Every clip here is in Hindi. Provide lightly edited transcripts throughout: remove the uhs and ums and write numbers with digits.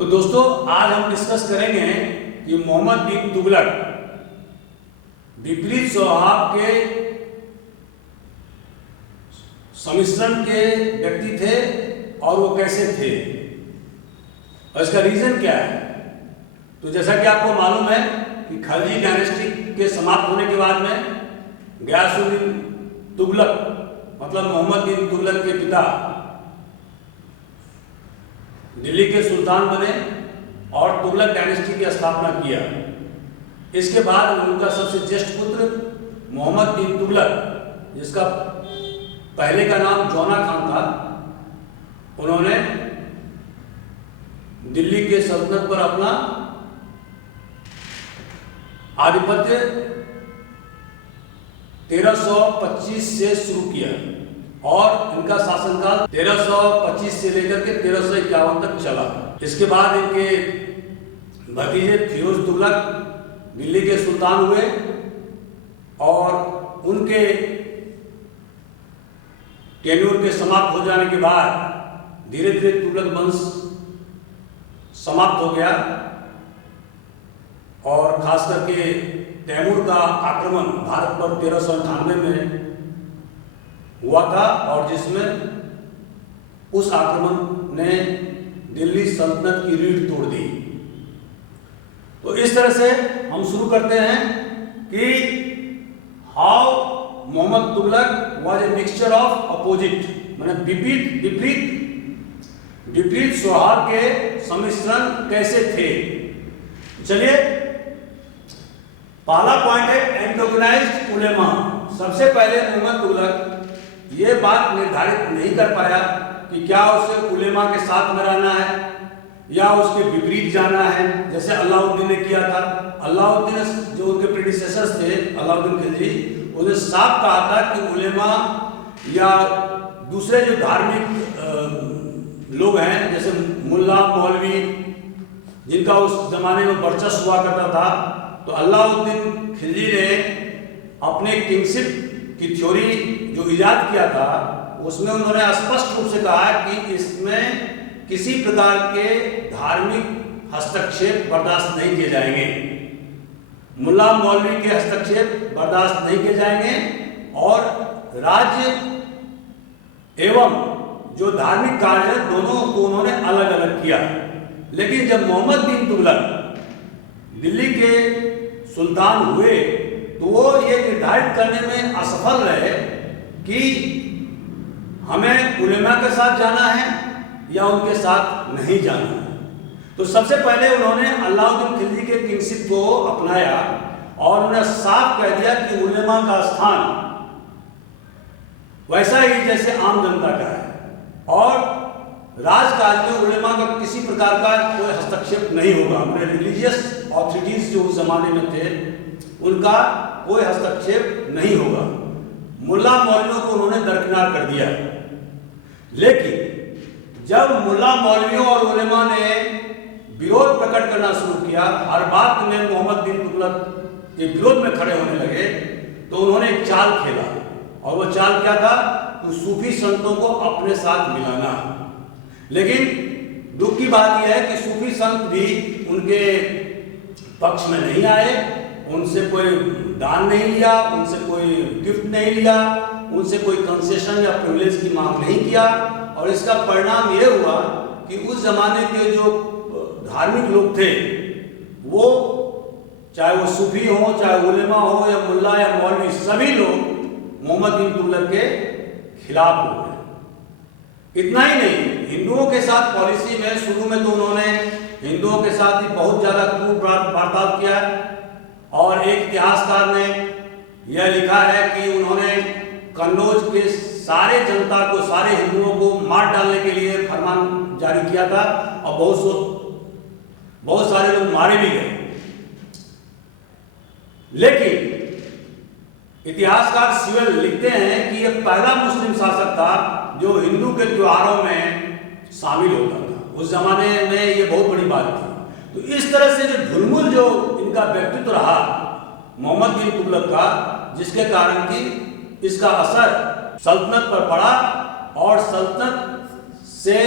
तो दोस्तों आज हम डिस्कस करेंगे कि मोहम्मद बिन तुगलक विपरीत स्वभाव के सम्मिश्रण के व्यक्ति थे और वो कैसे थे और इसका रीजन क्या है। तो जैसा कि आपको मालूम है कि खलजी डायनेस्टी के समाप्त होने के बाद में गयासुद्दीन तुगलक मतलब मोहम्मद बिन तुगलक के पिता दिल्ली के सुल्तान बने और तुगलक डायनेस्टी की स्थापना किया। इसके बाद उनका सबसे ज्येष्ठ पुत्र मोहम्मद बिन तुगलक, जिसका पहले का नाम जौना खान था, उन्होंने दिल्ली के सल्तनत पर अपना आधिपत्य 1325 से शुरू किया और इनका शासनकाल 1325 से लेकर के 1351 तक चला। इसके बाद इनके भतीजे फिरोज तुगलक दिल्ली के सुल्तान हुए और उनके टेन्योर के समाप्त हो जाने के बाद धीरे धीरे तुगलक वंश समाप्त हो गया और खास करके तैमूर का आक्रमण भारत पर 1398 में हुआ था और जिसमें उस आक्रमण ने दिल्ली सल्तनत की रीढ़ तोड़ दी। तो इस तरह से हम शुरू करते हैं कि how Mohammad Tughlaq was a mixture of opposite, माने विपरीत स्वभाव के सम्मिश्रण कैसे थे। चलिए पहला पॉइंट है एंटोगनाइज्ड उलेमा। सबसे पहले मोहम्मद तुगलक ये बात निर्धारित नहीं कर पाया कि क्या उसे उलेमा के साथ में रहना है या उसके विपरीत जाना है, जैसे अलाउद्दीन ने किया था। अलाउद्दीन ने जो उनके प्रेडिसेसर्स थे अलाउद्दीन खिलजी, उन्हें साफ कहा था कि उलेमा या दूसरे जो धार्मिक लोग हैं जैसे मुल्ला मौलवी जिनका उस जमाने में वर्चस्व हुआ करता था, तो अलाउद्दीन खिलजी ने अपने किंगशिप की थ्योरी जो इजाद किया था उसमें उन्होंने स्पष्ट रूप से कहा कि इसमें किसी प्रकार के धार्मिक हस्तक्षेप बर्दाश्त नहीं किए जाएंगे, मुल्ला मौलवी के हस्तक्षेप बर्दाश्त नहीं किए जाएंगे और राज्य एवं जो धार्मिक कार्य है दोनों को उन्होंने अलग अलग किया। लेकिन जब मोहम्मद बिन तुगलक दिल्ली के सुल्तान हुए तो वो ये निर्धारित करने में असफल रहे कि हमें उलेमा के साथ जाना है या उनके साथ नहीं जाना है। तो सबसे पहले उन्होंने अलाउद्दीन खिलजी के किंगशिप को अपनाया और उन्हें साफ कह दिया कि उलेमा का स्थान वैसा ही जैसे आम जनता का है और राजकाज में उलेमा का किसी प्रकार का कोई हस्तक्षेप नहीं होगा। उन्हें रिलीजियस ऑथोरिटीज जो उस जमाने में थे उनका कोई हस्तक्षेप नहीं होगा। मुल्ला मौलवियों को उन्होंने दरकिनार कर दिया। लेकिन जब मुल्ला मौलवियों और उलेमा ने विरोध प्रकट करना शुरू किया, हर बात में मोहम्मद बिन तुगलक के विरोध में खड़े होने लगे, तो उन्होंने एक चाल खेला और वो चाल क्या था कि सूफी संतों को अपने साथ मिलाना। लेकिन दुख की बात यह है कि सूफी संत भी उनके पक्ष में नहीं आए, उनसे कोई दान नहीं लिया, उनसे कोई गिफ्ट नहीं लिया, उनसे कोई कंसेशन या प्रिविलेज की मांग नहीं किया और इसका परिणाम यह हुआ कि उस जमाने के जो धार्मिक लोग थे वो चाहे वो सूफी हो, चाहे उलेमा हो या मुल्ला या मौलवी, सभी लोग मोहम्मद बिन तुगलक के खिलाफ हो गए। इतना ही नहीं, हिंदुओं के साथ पॉलिसी में शुरू में तो उन्होंने हिंदुओं के साथ ही बहुत ज्यादा क्रूर वार्तालाप किया और एक इतिहासकार ने यह लिखा है कि उन्होंने कन्नौज के सारे जनता को, सारे हिंदुओं को मार डालने के लिए फरमान जारी किया था और बहुत सारे लोग मारे भी गए। लेकिन इतिहासकार सिवल लिखते हैं कि यह पहला मुस्लिम शासक था जो हिंदू के त्योहारों में शामिल होता था। उस जमाने में यह बहुत बड़ी बात थी। तो इस तरह से जो ढुलमुल जो इनका व्यक्तित्व रहा मोहम्मद बिन तुगलक का, जिसके कारण कि इसका असर सल्तनत पर पड़ा और सल्तनत से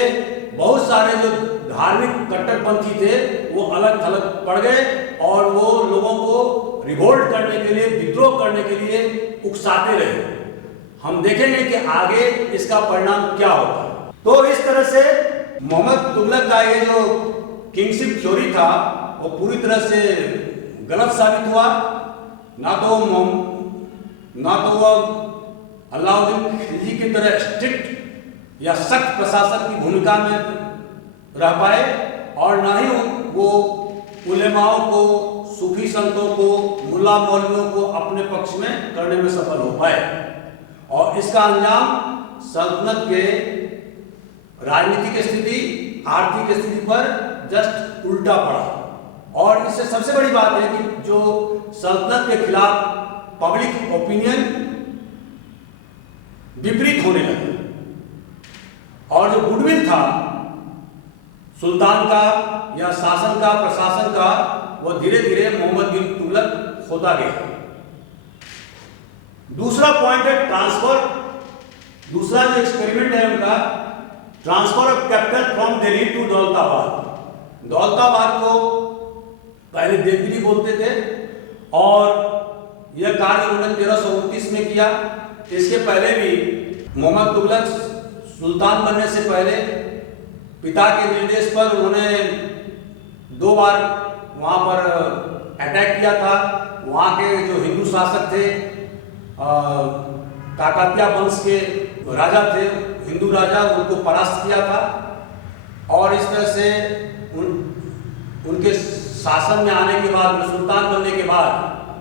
बहुत सारे जो धार्मिक कट्टरपंथी थे वो अलग थलग पड़ गए और वो लोगों को रिवोल्ट करने के लिए, विद्रोह करने के लिए उकसाते रहे। हम देखेंगे कि आगे इसका परिणाम क्या होता है। तो इस तरह से मोहम्मद तुगलक का ये जो किंगशिप थ्योरी था वो पूरी तरह से गलत साबित हुआ। ना तो वह अलाउद्दीन खिलजी की तरह स्ट्रिक्ट या सख्त प्रशासन की भूमिका में रह पाए और ना ही वो उलेमाओं को, सूफी संतों को, मुल्ला मौलवियों को अपने पक्ष में करने में सफल हो पाए और इसका अंजाम सल्तनत के राजनीतिक स्थिति, आर्थिक स्थिति पर जस्ट उल्टा पड़ा। और इससे सबसे बड़ी बात है कि जो सल्तनत के खिलाफ पब्लिक ओपिनियन विपरीत होने लगा और जो गुडविल था सुल्तान का या शासन का, प्रशासन का, वो धीरे धीरे मोहम्मद बिन तुगलक होता गया। दूसरा पॉइंट है ट्रांसफर। दूसरा जो एक्सपेरिमेंट है उनका, transfer of capital from Delhi to Daulatabad. Daulatabad को पहले देवगिरी बोलते थे और यह कार्य उन्होंने 1329 में किया। इसके पहले भी मोहम्मद तुगलक सुल्तान बनने से पहले पिता के निर्देश पर उन्होंने 2 बार वहाँ पर अटैक किया था। वहाँ के जो हिंदू शासक थे, काकतिया वंश के राजा थे, हिंदू राजा, उनको परास्त किया था और इस तरह से उनके शासन में आने के बाद, सुल्तान बनने के बाद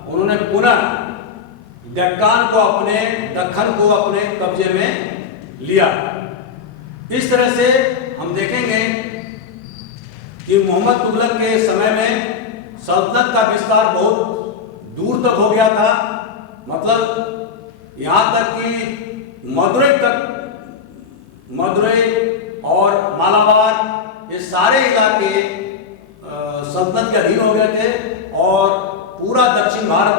उन्होंने पुनः दक्खन को अपने कब्जे में लिया। इस तरह से हम देखेंगे कि मोहम्मद तुगलक के समय में सल्तनत का विस्तार बहुत दूर तक हो गया था। मतलब यहाँ तक कि मदुरई और मालाबार, ये सारे इलाके सल्तनत के अधीन हो गए थे और पूरा दक्षिण भारत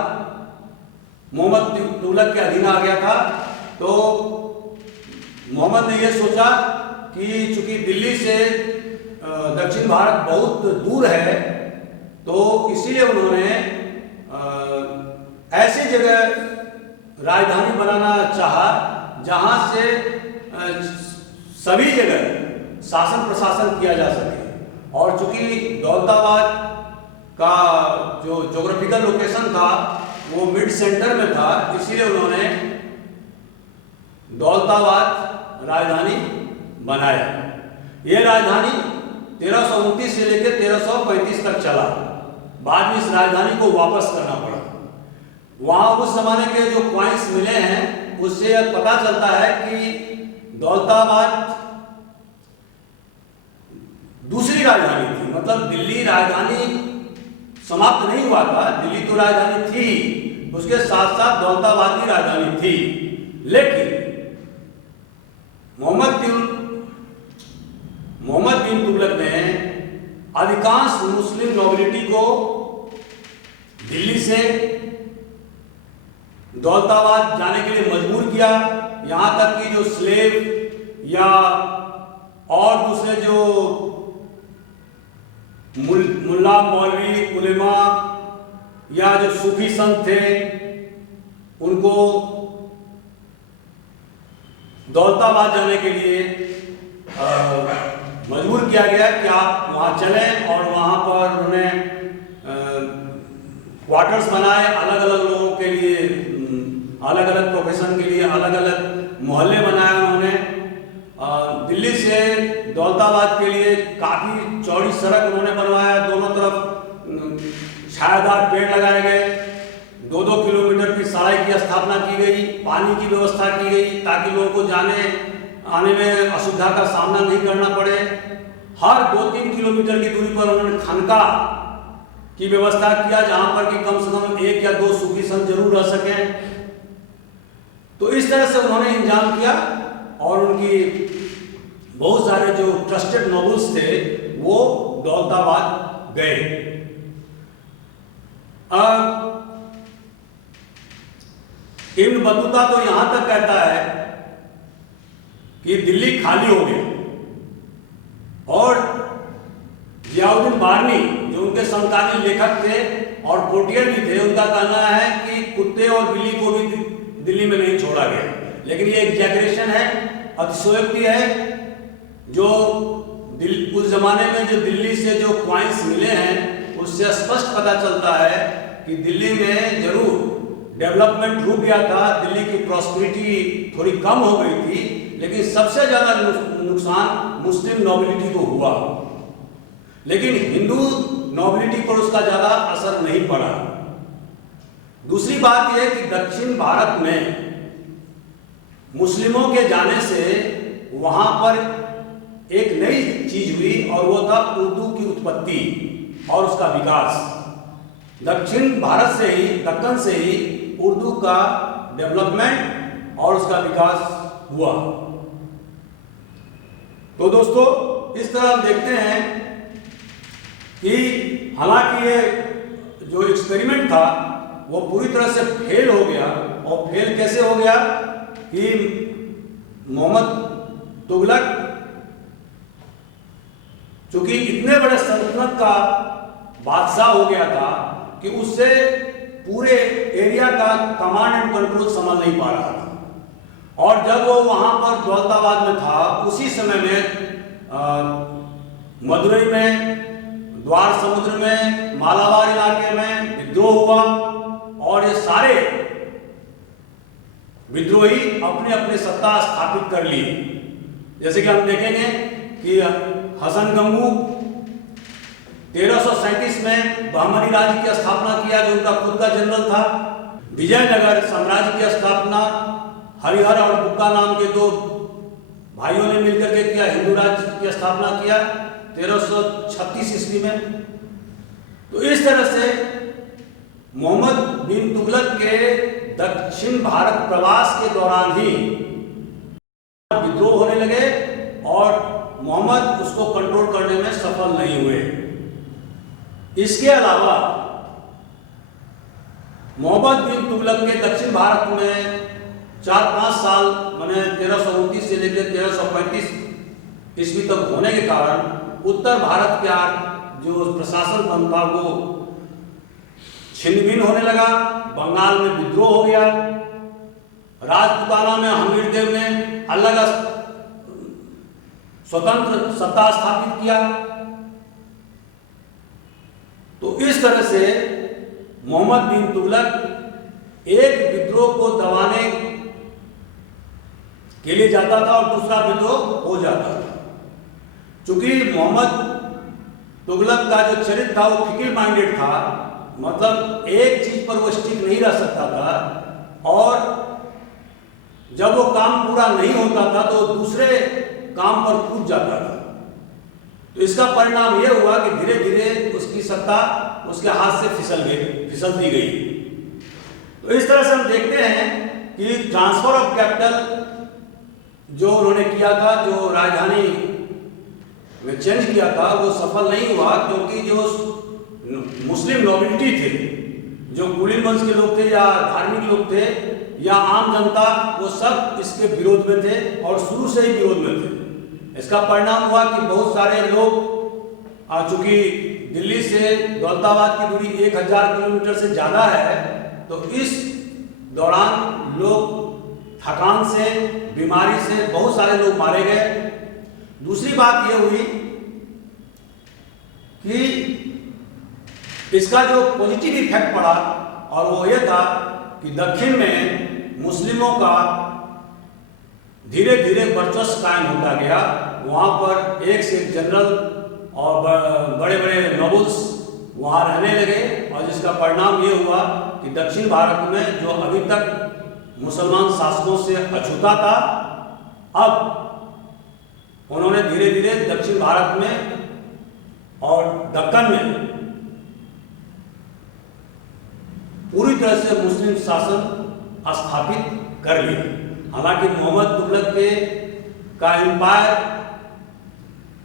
मोहम्मद तुगलक के अधीन आ गया था। तो मोहम्मद ने यह सोचा कि चूंकि दिल्ली से दक्षिण भारत बहुत दूर है, तो इसीलिए उन्होंने ऐसी जगह राजधानी बनाना चाहा जहां से सभी जगह शासन प्रशासन किया जा सके। और चूंकि दौलताबाद का जो ज्योग्राफिकल लोकेशन था वो मिड सेंटर में था, इसीलिए उन्होंने दौलताबाद राजधानी बनाया। यह राजधानी 1329 से लेकर 1335 तक चला। बाद में इस राजधानी को वापस करना पड़ा। वहाँ उस जमाने के जो कॉइन्स मिले हैं उससे पता चलता है कि दौलताबाद दूसरी राजधानी थी। मतलब दिल्ली राजधानी समाप्त नहीं हुआ था, दिल्ली तो राजधानी थी, उसके साथ साथ दौलताबाद की राजधानी थी। लेकिन मोहम्मद बिन तुगलक ने अधिकांश मुस्लिम नोबिलिटी को दिल्ली से दौलताबाद जाने के लिए मजबूर किया। यहाँ तक कि जो स्लेव या और दूसरे जो मुल्ला मौलवी उलेमा या जो सूफी संत थे उनको दौलताबाद जाने के लिए मजबूर किया गया कि आप वहाँ चलें। और वहाँ पर उन्होंने क्वार्टर्स बनाए अलग अलग लोगों के लिए, अलग अलग प्रोफेशन के लिए अलग अलग मोहल्ले बनाए उन्होंने। दिल्ली से दौलताबाद के लिए काफ़ी चौड़ी सड़क उन्होंने बनवाया, दोनों तरफ छायादार पेड़ लगाए गए, 2-2 किलोमीटर की सड़क की स्थापना की गई, पानी की व्यवस्था की गई ताकि लोगों को जाने आने में असुविधा का सामना नहीं करना पड़े। हर 2-3 किलोमीटर की दूरी पर उन्होंने खानका की व्यवस्था किया जहां पर कि कम से कम 1 या 2 सूफी संत जरूर रह सकें। तो इस तरह से उन्होंने इंतजाम किया और उनकी बहुत सारे जो ट्रस्टेड नोबल्स थे वो दौलताबाद गए। इब्न बतूता तो यहां तक कहता है कि दिल्ली खाली हो गया और जियाउद्दीन बारनी जो उनके समकालीन लेखक थे और कोटियर भी थे, उनका कहना है कि कुत्ते और बिल्ली को भी दिल्ली में नहीं छोड़ा गया। लेकिन ये एग्जैगरेशन है, अतिशयोक्ति है। जो उस जमाने में जो दिल्ली से जो क्वाइंस मिले हैं उससे स्पष्ट पता चलता है कि दिल्ली में जरूर डेवलपमेंट रुक गया था, दिल्ली की प्रॉस्पेरिटी थोड़ी कम हो गई थी, लेकिन सबसे ज्यादा नुकसान मुस्लिम नोबिलिटी को हुआ। लेकिन हिंदू नोबिलिटी पर उसका ज्यादा असर नहीं पड़ा। दूसरी बात यह कि दक्षिण भारत में मुस्लिमों के जाने से वहां पर एक नई चीज हुई और वो था उर्दू की उत्पत्ति और उसका विकास। दक्षिण भारत से ही, दक्कन से ही उर्दू का डेवलपमेंट और उसका विकास हुआ। तो दोस्तों, इस तरह हम देखते हैं कि हालांकि ये जो एक्सपेरिमेंट था वो पूरी तरह से फेल हो गया। और फेल कैसे हो गया कि मोहम्मद तुगलक चूंकि इतने बड़े सल्तनत का बादशाह हो गया था कि उससे पूरे एरिया का कमांड एंड कंट्रोल संभाल नहीं पा रहा था। और जब वो वहां पर दौलताबाद में था, उसी समय में मदुरई में, द्वार समुद्र में, मालाबार इलाके में विद्रोह हुआ और ये सारे विद्रोही अपने अपने सत्ता स्थापित कर लिए। जैसे कि हम देखेंगे कि हसन गंगू 1337 में बहमनी राज्य की स्थापना किया, जो उनका खुद का जनरल था। विजयनगर साम्राज्य की स्थापना हरिहर और बुक्का नाम के दो भाइयों ने मिलकर के किया। हिंदू राज्य की स्थापना किया 1336 ईस्वी में। तो इस तरह से मोहम्मद बिन तुगलक के दक्षिण भारत प्रवास के दौरान ही विद्रोह होने लगे और मोहम्मद उसको कंट्रोल करने में सफल नहीं हुए। इसके अलावा मोहम्मद बिन तुगलक के दक्षिण भारत में 4-5 साल माने 1329 से लेकर 1335 ईस्वी तक होने के कारण उत्तर भारत का जो प्रशासन बन था वो छिन्न भिन्न होने लगा। बंगाल में विद्रोह हो गया। राजपुताना में हमीरदेव ने अलग स्वतंत्र सत्ता स्थापित किया। तो इस तरह से मोहम्मद बिन तुगलक एक विद्रोह को दबाने के लिए जाता था और दूसरा विद्रोह हो जाता था। चूंकि मोहम्मद तुगलक का जो चरित्र था वो फिकिर माइंडेड था, मतलब एक चीज पर वो स्टिक नहीं रह सकता था और जब वो काम पूरा नहीं होता था तो दूसरे काम पर कूद जाता था। तो इसका परिणाम यह हुआ कि धीरे धीरे उसकी सत्ता उसके हाथ से फिसलती गई। तो इस तरह से हम देखते हैं कि ट्रांसफर ऑफ कैपिटल जो उन्होंने किया था, जो राजधानी में चेंज किया था, वो सफल नहीं हुआ क्योंकि जो मुस्लिम नोबिलिटी थे, जो कुलीन वंश के लोग थे या धार्मिक लोग थे या आम जनता, वो सब इसके विरोध में थे और शुरू से ही विरोध में थे। इसका परिणाम हुआ कि बहुत सारे लोग, चूंकि दिल्ली से दौलताबाद की दूरी 1000 किलोमीटर से ज्यादा है, तो इस दौरान लोग थकान से, बीमारी से बहुत सारे लोग मारे गए। दूसरी बात यह हुई कि इसका जो पॉजिटिव इफेक्ट पड़ा और वो ये था कि दक्षिण में मुस्लिमों का धीरे धीरे वर्चस्व कायम होता गया। वहाँ पर एक से एक जनरल और बड़े बड़े नोबल्स वहाँ रहने लगे और जिसका परिणाम ये हुआ कि दक्षिण भारत में जो अभी तक मुसलमान शासकों से अछूता था, अब उन्होंने धीरे धीरे दक्षिण भारत में और दक्कन में पूरी तरह से मुस्लिम शासन स्थापित कर लिया। हालांकि मोहम्मद तुगलक का एम्पायर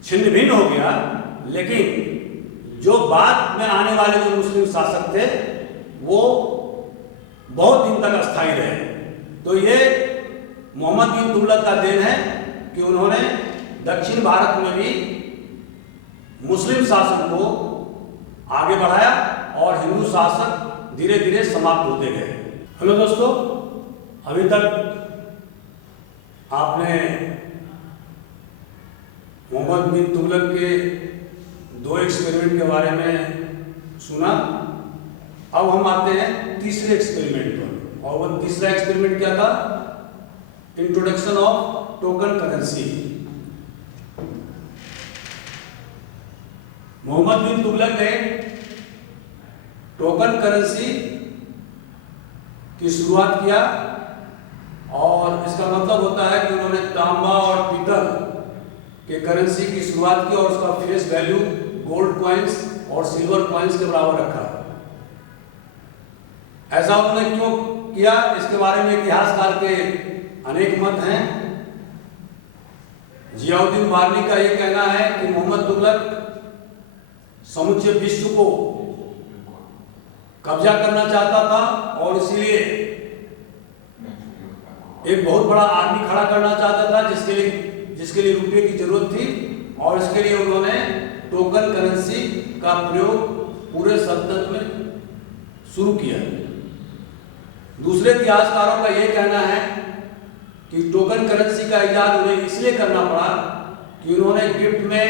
छिन्न भिन्न हो गया, लेकिन जो बाद में आने वाले जो मुस्लिम शासक थे वो बहुत दिन तक अस्थायी रहे। तो ये मोहम्मद बिन तुगलक का देन है कि उन्होंने दक्षिण भारत में भी मुस्लिम शासन को आगे बढ़ाया और हिंदू शासन धीरे धीरे समाप्त होते गए। हेलो दोस्तों, अभी तक आपने मोहम्मद बिन तुगलक के 2 एक्सपेरिमेंट के बारे में सुना। अब हम आते हैं तीसरे एक्सपेरिमेंट पर, और वो तीसरा एक्सपेरिमेंट क्या था? Introduction of token currency. Mohammad bin Tughlaq ने टोकन करेंसी की शुरुआत किया, और इसका मतलब होता है कि उन्होंने तांबा और पीतल के करेंसी की शुरुआत की और उसका फेस वैल्यू गोल्ड कॉइन्स और सिल्वर कॉइन्स के बराबर रखा। ऐसा उन्होंने क्यों किया, इसके बारे में इतिहासकार के अनेक मत हैं। जियाउद्दीन बारनी का यह कहना है कि मोहम्मद तुगलक समुचे विश्व को कब्जा करना चाहता था और इसलिए एक बहुत बड़ा आर्मी खड़ा करना चाहता था जिसके लिए रुपये की जरूरत थी, और इसके लिए उन्होंने टोकन करेंसी का प्रयोग पूरे सल्तनत में शुरू किया। दूसरे इतिहासकारों का यह कहना है कि टोकन करेंसी का इजाद उन्हें इसलिए करना पड़ा कि उन्होंने गिफ्ट में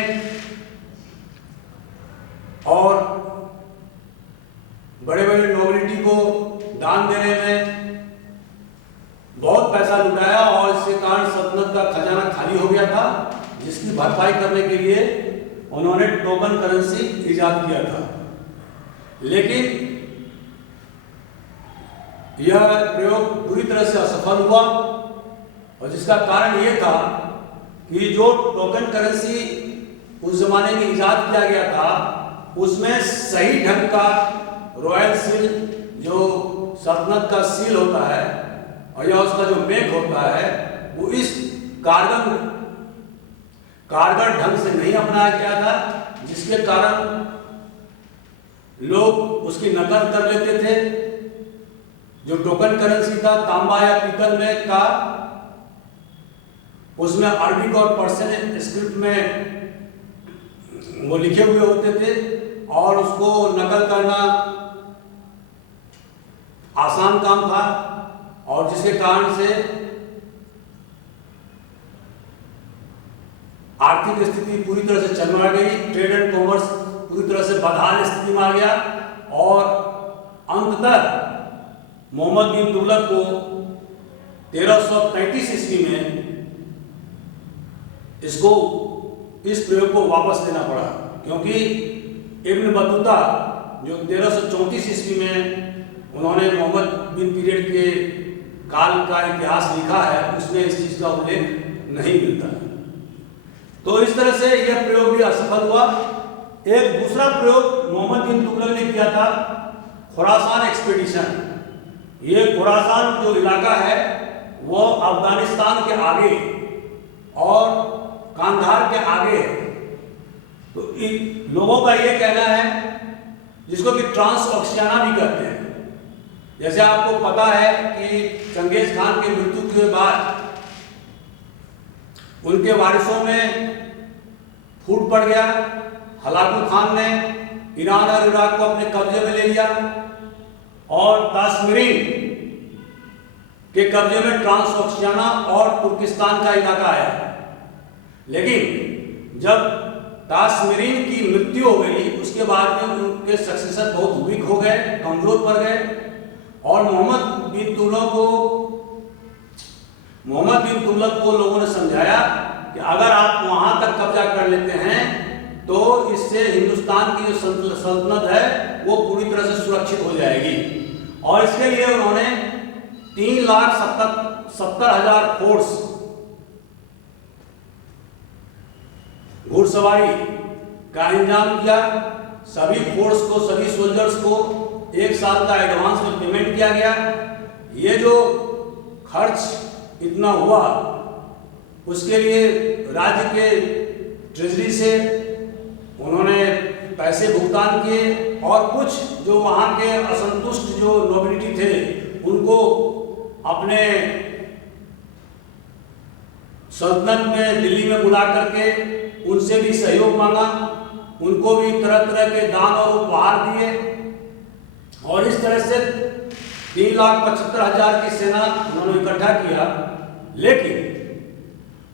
और बड़े बड़े नोबिलिटी को दान देने में बहुत पैसा लुटाया, और इसके कारण सल्तनत का खजाना खाली हो गया था, जिसकी भरपाई करने के लिए उन्होंने टोकन करेंसी इजाद किया था। लेकिन यह प्रयोग पूरी तरह से असफल हुआ, और जिसका कारण यह था कि जो टोकन करेंसी उस जमाने में इजाद किया गया था, उसमें सही ढंग का रॉयल सील, जो सल्तनत का सील होता है, और या उसका जो मेक होता है, वो इस कारगर ढंग से नहीं अपनाया गया था, जिसके कारण लोग उसकी नकल कर लेते थे। जो टोकन करेंसी था तांबा या पीतल में था, उसमें अरबिक और पर्शियन स्क्रिप्ट में वो लिखे हुए होते थे, और उसको नकल करना आसान काम था, और जिसके कारण से आर्थिक स्थिति पूरी तरह से चरमरा गई। ट्रेड एंड कॉमर्स पूरी तरह से बदहाल स्थिति में आ गया, और अंततः मोहम्मद बिन तुगलक को 1333 ईस्वी में इस प्रयोग को वापस लेना पड़ा, क्योंकि इब्न बतूता जो 1334 ईस्वी में उन्होंने मोहम्मद बिन पीरियड के काल का इतिहास लिखा है, उसमें इस चीज का उल्लेख नहीं मिलता। तो इस तरह से यह प्रयोग भी असफल हुआ। एक दूसरा प्रयोग मोहम्मद बिन तुगलक ने किया था, खुरासान एक्सपीडिशन। ये खुरासान जो इलाका है वो अफगानिस्तान के आगे और कांधार के आगे है। तो इन लोगों का ये कहना है, जिसको कि ट्रांसऑक्सियाना भी कहते हैं। जैसे आपको पता है कि चंगेज खान की मृत्यु के बाद उनके वारिसों में फूट पड़ गया। हलाकू खान ने ईरान और इराक को अपने कब्जे में ले लिया, और तासमीरीन के कब्जे में ट्रांसऑक्सियाना और तुर्किस्तान का इलाका आया। लेकिन जब तासमीरीन की मृत्यु हो गई, उसके बाद में उनके सक्सेसर बहुत वीक हो गए, कमजोर पड़ गए, और मोहम्मद बिन तुगलक को लोगों ने समझाया कि अगर आप वहां तक कब्जा कर लेते हैं तो इससे हिंदुस्तान की जो सल्तनत है वो पूरी तरह से सुरक्षित हो जाएगी। और इसके लिए उन्होंने 3,70,000 फोर्स घुड़सवारी का इंतजाम किया। सभी फोर्स को, सभी सोल्जर्स को 1 साल का एडवांस में पेमेंट किया गया। ये जो खर्च इतना हुआ, उसके लिए राज्य के ट्रेजरी से उन्होंने पैसे भुगतान किए, और कुछ जो वहाँ के असंतुष्ट जो नोबिलिटी थे उनको अपने सल्तनत में दिल्ली में बुला करके उनसे भी सहयोग मांगा, उनको भी तरह तरह के दान और उपहार दिए और इस तरह से 3,75,000 की सेना उन्होंने इकट्ठा किया। लेकिन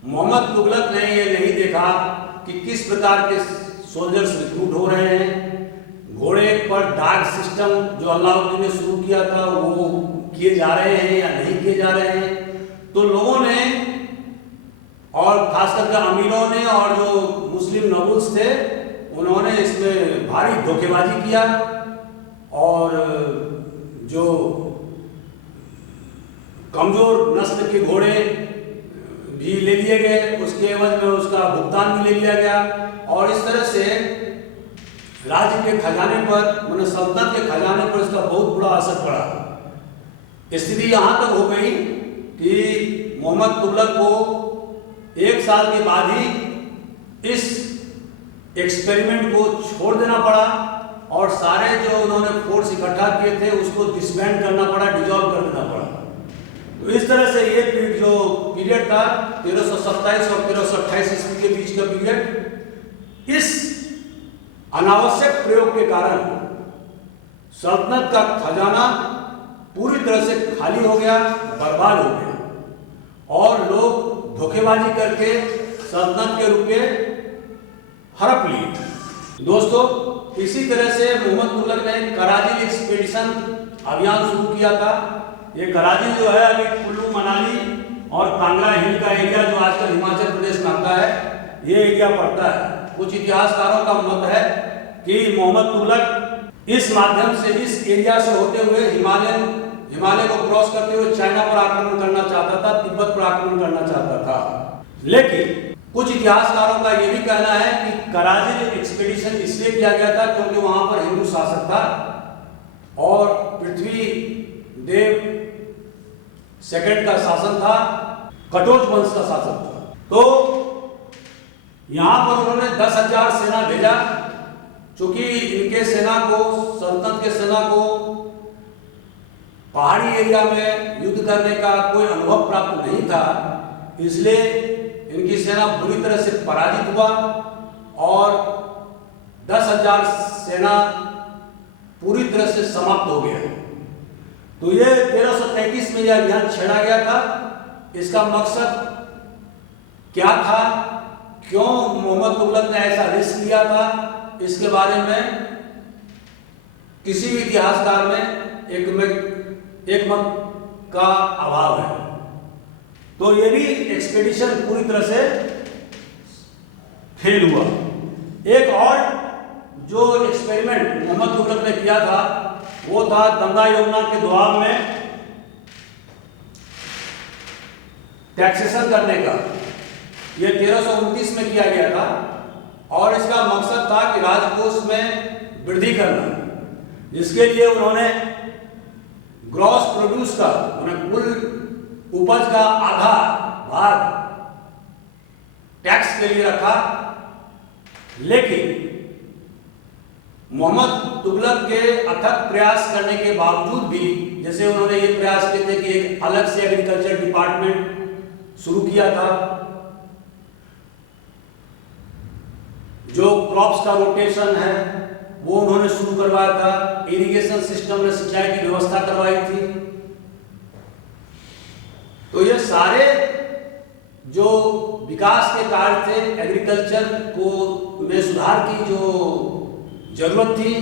मोहम्मद तुगलक ने ये नहीं देखा कि किस प्रकार के सोल्जर्स रिक्रूट हो रहे हैं। घोड़े पर डाक सिस्टम जो अलाउद्दीन ने शुरू किया था वो किए जा रहे हैं या नहीं किए जा रहे हैं। तो लोगों ने और खास करके अमीरों ने और जो मुस्लिम नबूस थे उन्होंने इसमें भारी धोखेबाजी किया और जो कमजोर नस्ल के घोड़े भी ले लिए गए, उसके एवज में उसका भुगतान भी ले लिया गया और इस तरह से राज्य के खजाने पर मतलब सल्तनत के खजाने पर इसका बहुत बुरा असर पड़ा। स्थिति यहाँ तक हो गई कि मोहम्मद तुगलक को 1 साल के बाद ही इस एक्सपेरिमेंट को छोड़ देना पड़ा और सारे जो उन्होंने फोर्स इकट्ठा किए थे उसको डिसबैंड करना पड़ा, डिजॉल्व कर देना पड़ा। तो इस तरह से ये जो पीरियड था 1327 और 1328 ईस्वी के बीच का पीरियड, इस अनावश्यक प्रयोग के कारण सल्तनत का खजाना पूरी तरह से खाली हो गया, बर्बाद हो गया और लोग धोखेबाजी करके सल्तनत के रुपये हड़प लिए। दोस्तों, इसी तरह से मोहम्मद तुगलक ने कराजी एक्सपेडिशन अभियान शुरू किया था। ये कराजी जो है अभी कुल्लू मनाली और कांगड़ा हिल का एरिया जो आजकल हिमाचल प्रदेश में आता है, ये एरिया पड़ता है। कुछ इतिहासकारों का मत है कि मोहम्मद तुगलक इस माध्यम से, इस एरिया से होते हुए हिमालय को क्रॉस करते हुए चाइना पर आक्रमण करना चाहता था, तिब्बत पर आक्रमण करना चाहता था। लेकिन कुछ इतिहासकारों का यह भी कहना है कि कराजी एक्सपेडिशन इसलिए किया गया था क्योंकि वहां पर हिंदू शासक था और पृथ्वी देव सेकंड का शासन था, कटोच वंश का शासन था। तो यहां पर उन्होंने 10,000 सेना भेजा। चूंकि इनके सेना को, सल्तनत के सेना को पहाड़ी एरिया में युद्ध करने का कोई अनुभव प्राप्त नहीं था, इसलिए इनकी सेना बुरी तरह से पराजित हुआ और 10,000 सेना पूरी तरह से समाप्त हो गया। तो ये 1333 में यह अभियान छेड़ा गया था। इसका मकसद क्या था, क्यों मोहम्मद तुगलक ने ऐसा रिस्क लिया था, इसके बारे में किसी भी इतिहासकार में एक मत का अभाव है। तो ये भी एक्सपेडिशन पूरी तरह से फेल हुआ। एक और जो एक्सपेरिमेंट मोहम्मद तुगलक ने किया था वो था गंगा यमुना के दोआब में टैक्सेशन करने का। ये 1329 में किया गया था और इसका मकसद था कि राजकोष में वृद्धि करना, जिसके लिए उन्होंने ग्रॉस प्रोड्यूस का, कुल उपज का आधा भाग टैक्स के लिए रखा। लेकिन मोहम्मद तुगलक के अथक प्रयास करने के बावजूद भी, जैसे उन्होंने ये प्रयास किए थे कि एक अलग से एग्रीकल्चर डिपार्टमेंट शुरू किया था, जो क्रॉप्स का रोटेशन है वो उन्होंने शुरू करवाया था, इरिगेशन सिस्टम में सिंचाई की व्यवस्था करवाई थी। तो ये सारे जो विकास के कार्य थे, एग्रीकल्चर को में सुधार की जो जरूरत थी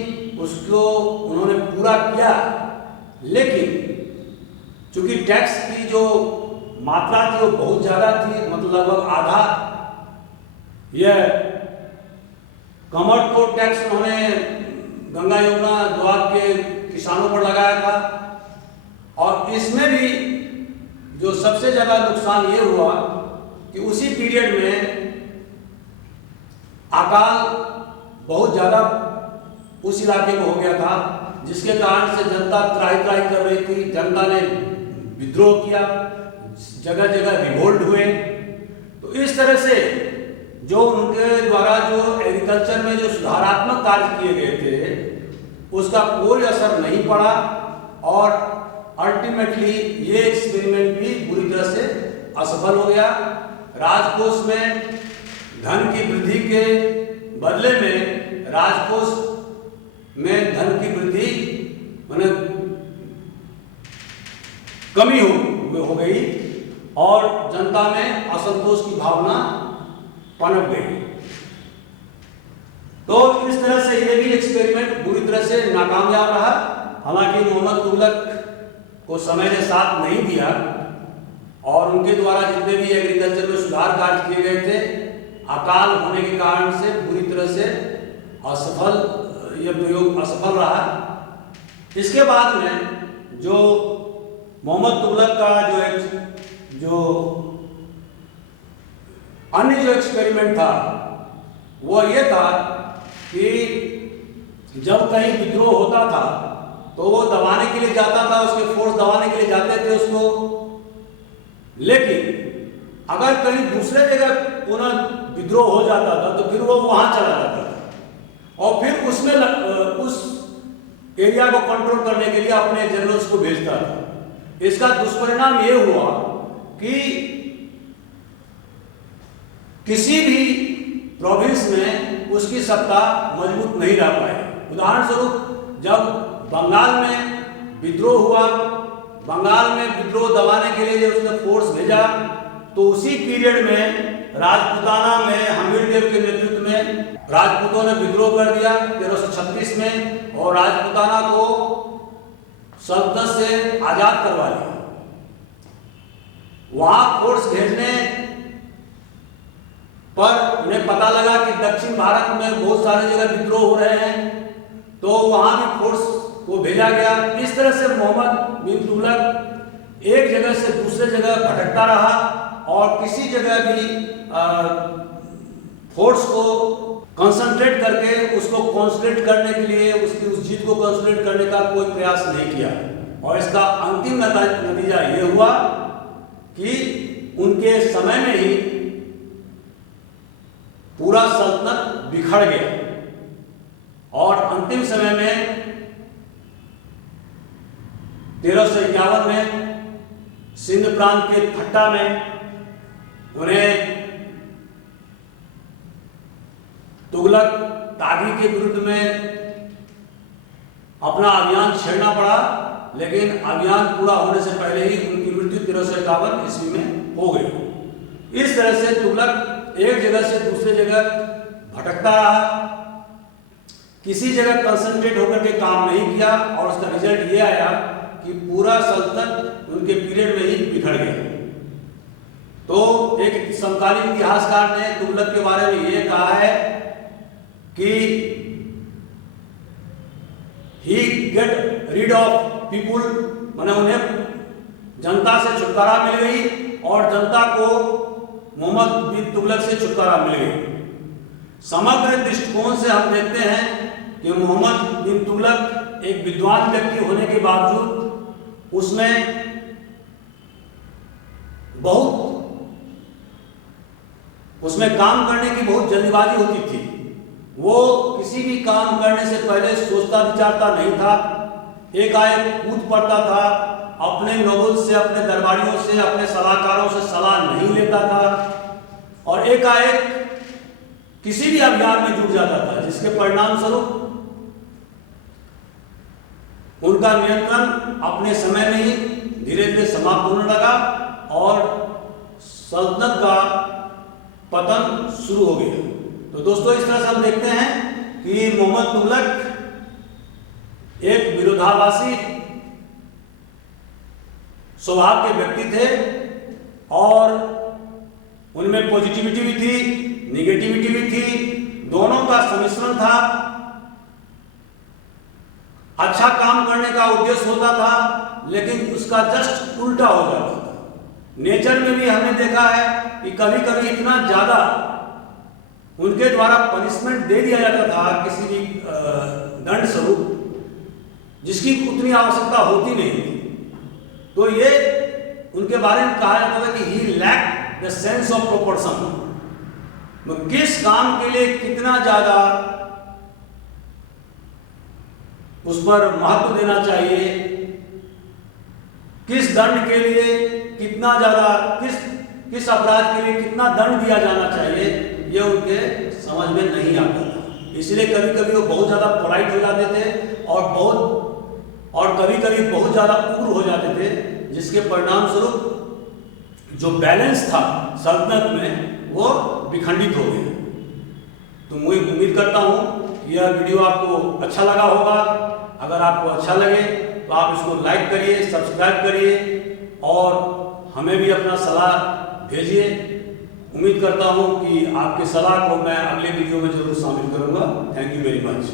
उसको उन्होंने पूरा किया। लेकिन चूंकि टैक्स की जो मात्रा थी वो बहुत ज्यादा थी, मतलब लगभग आधा। यह कमर को टैक्स उन्होंने गंगा यमुना दोआब के किसानों पर लगाया था और इसमें भी जो सबसे ज्यादा नुकसान ये हुआ कि उसी पीरियड में अकाल बहुत ज्यादा उस इलाके में हो गया था, जिसके कारण से जनता त्राही त्राही कर रही थी। जनता ने विद्रोह किया, जगह जगह रिवोल्ट हुए। तो इस तरह से जो उनके द्वारा जो एग्रीकल्चर में जो सुधारात्मक कार्य किए गए थे उसका कोई असर नहीं पड़ा और अल्टीमेटली ये एक्सपेरिमेंट भी बुरी तरह से असफल हो गया। राजकोष में धन की वृद्धि के बदले में राजकोष में धन की वृद्धि माने कमी हो गई और जनता में असंतोष की भावना पनप गई। तो इस तरह से ये भी एक्सपेरिमेंट बुरी तरह से नाकामयाब रहा। हालांकि मोहम्मद तुगलक को समय ने साथ नहीं दिया और उनके द्वारा जितने भी एग्रीकल्चर में सुधार कार्य किए गए थे, अकाल होने के कारण से बुरी तरह से यह प्रयोग असफल रहा। इसके बाद में जो मोहम्मद तुगलक का जो अन्य जो एक्सपेरिमेंट था वो ये था कि जब कहीं विद्रोह होता था तो वो दबाने के लिए जाता था, उसके फोर्स दबाने के लिए जाते थे उसको, लेकिन अगर कहीं दूसरे जगह पुनः विद्रोह हो जाता था तो फिर वो वहां चला जाता था और फिर उसमें उस एरिया को कंट्रोल करने के लिए अपने जनरल्स को भेजता था। इसका दुष्परिणाम ये हुआ कि किसी भी प्रोविंस में उसकी सत्ता मजबूत नहीं रह पाई। उदाहरण स्वरूप जब बंगाल में विद्रोह हुआ, बंगाल में विद्रोह दबाने के लिए जब उसने फोर्स भेजा तो उसी पीरियड में राजपूताना में हमीरदेव के नेतृत्व में राजपूतों ने विद्रोह कर दिया 1336 में और राजपूताना को सल्तनत से आजाद करवा लिया। वहां फोर्स भेजने पर उन्हें पता लगा कि दक्षिण भारत में बहुत सारी जगह विद्रोह हो रहे हैं, तो वहां भी फोर्स को भेजा गया। इस तरह से मोहम्मद बिन तुगलक एक जगह से दूसरे जगह भटकता रहा और किसी जगह भी फोर्स को कंसंट्रेट करके उसको कॉन्संट्रेट करने के लिए उसकी उस जीत को कंसंट्रेट करने का कोई प्रयास नहीं किया। और इसका अंतिम नतीजा ये हुआ कि उनके समय में ही पूरा सल्तनत बिखर गया और अंतिम समय में 1351 में सिंध प्रांत के ठट्टा में उन्हें तुगलक तागी के विरुद्ध में अपना अभियान छेड़ना पड़ा, लेकिन अभियान पूरा होने से पहले ही उनकी मृत्यु 1351 ईस्वी में हो गई। इस तरह से तुगलक एक जगह से दूसरे जगह भटकता रहा, किसी जगह कंसंट्रेट होकर के काम नहीं किया और उसका रिजल्ट ये आया कि पूरा सल्तनत उनके पीरियड में ही बिखर गया। तो एक समकालीन इतिहासकार ने तुगलक के बारे में ये कहा है कि he get rid of people, माने उन्हें जनता से छुटकारा मिल गई और जनता को मोहम्मद बिन तुगलक से छुटकारा मिल गई। समग्र दृष्टिकोण से हम देखते हैं कि मोहम्मद बिन तुगलक एक विद्वान व्यक्ति होने के बावजूद उसमें काम करने की बहुत जल्दबाजी होती थी। वो किसी भी काम करने से पहले सोचता विचारता नहीं था, एकाएक कूद पड़ता था, अपने नोबल से, अपने दरबारियों से, अपने सलाहकारों से सलाह नहीं लेता था और एकाएक किसी भी अभियान में जुट जाता था, जिसके परिणाम स्वरूप उनका नियंत्रण अपने समय में ही धीरे धीरे समाप्त होने लगा और सल्तनत का पतन शुरू हो गया। तो दोस्तों, इस तरह से हम देखते हैं कि मोहम्मद तुगलक एक विरोधाभासी स्वभाव के व्यक्ति थे और उनमें पॉजिटिविटी भी थी, निगेटिविटी भी थी, दोनों का सम्मिश्रण था। अच्छा काम करने का उद्देश्य होता था, लेकिन उसका जस्ट उल्टा हो जाता था। नेचर में भी हमने देखा है कि कभी कभी इतना ज्यादा उनके द्वारा पनिशमेंट दे दिया जाता था किसी भी दंड स्वरूप, जिसकी उतनी आवश्यकता होती नहीं थी। तो ये उनके बारे में कहा जाता था कि he lack the sense of proportion. किस काम के लिए कितना ज्यादा उस पर महत्व देना चाहिए, किस दंड के लिए कितना ज्यादा, किस अपराध के लिए कितना दंड दिया जाना चाहिए, यह उनके समझ में नहीं आता था। इसलिए कभी कभी वो बहुत ज़्यादा पोलाइट हो जाते थे और कभी कभी बहुत ज़्यादा उग्र हो जाते थे, जिसके परिणाम स्वरूप जो बैलेंस था सल्तनत में वो विखंडित हो गया। तो मैं उम्मीद करता हूँ कि यह वीडियो आपको अच्छा लगा होगा। अगर आपको अच्छा लगे तो आप इसको लाइक करिए, सब्सक्राइब करिए और हमें भी अपना सलाह भेजिए। उम्मीद करता हूँ कि आपके सलाह को मैं अगले वीडियो में जरूर शामिल करूँगा। Thank you very much.